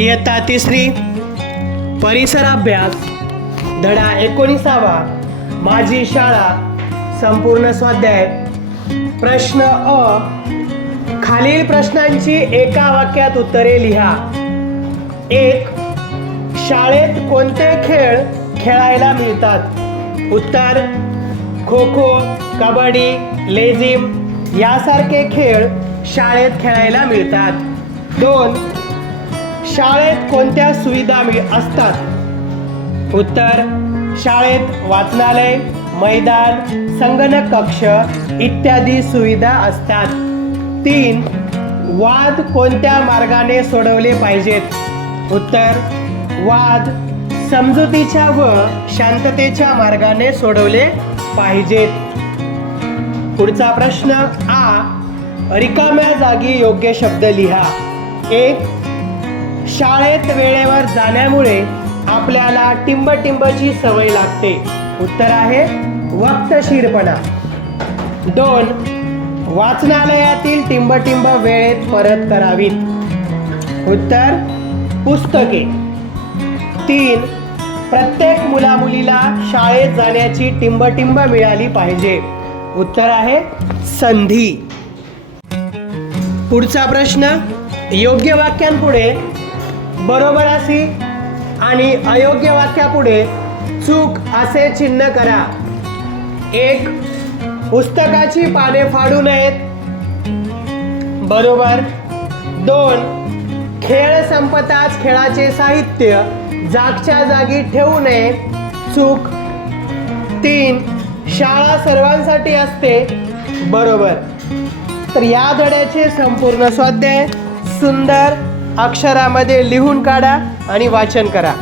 इयत्ता तिसरी परिसर अभ्यास धडा एकोणीसावा माझी शाळा संपूर्ण स्वाध्याय. प्रश्न अ खालील प्रश्नांची एका वाक्यात उत्तरे लिहा. एक शाळेत कोणते खेळ खेळायला मिळतात? उत्तर खो खो कबड्डी लेझिम यासारखे खेळ शाळेत खेळायला मिळतात. दोन शाळेत कोणत्या सुविधा मिळ असतात? उत्तर शाळेत वाचनालय मैदान संगणक कक्ष इत्यादी सुविधा असतात. तीन वाद कोणत्या मार्गाने सोडवले पाहिजेत? उत्तर वाद समजुतीच्या व शांततेच्या मार्गाने सोडवले पाहिजेत. पुढचा प्रश्न आ रिकाम्या जागी योग्य शब्द लिहा. एक शाळेत वेळेवर जाण्यामुळे आपल्याला टिंबटिंबची सवय लागते. उत्तर आहे वक्तशीरपणा. दोन वाचनालयातील टिंबटिंब वेळेत परत करावीत. उत्तर पुस्तके. तीन प्रत्येक मुलामुलीला शाळेत जाण्याची टिंबटिंब मिळाली पाहिजे. उत्तर आहे संधी. पुढचा प्रश्न योग्य वाक्यांपुढे बरोबर अशी? आणि अयोग्य वाक्यापुढे चूक असे चिन्ह करा. एक पुस्तकाची पाने फाडू नयेत. बरोबर. दोन खेळ संपताच खेळाचे साहित्य जागच्या जागी ठेवू नये चूक. तीन शाळा सर्वांसाठी असते. बरोबर. तर या धड्याचे संपूर्ण स्वाध्याय सुंदर अक्षरामध्ये लिहून काढा आणि वाचन करा.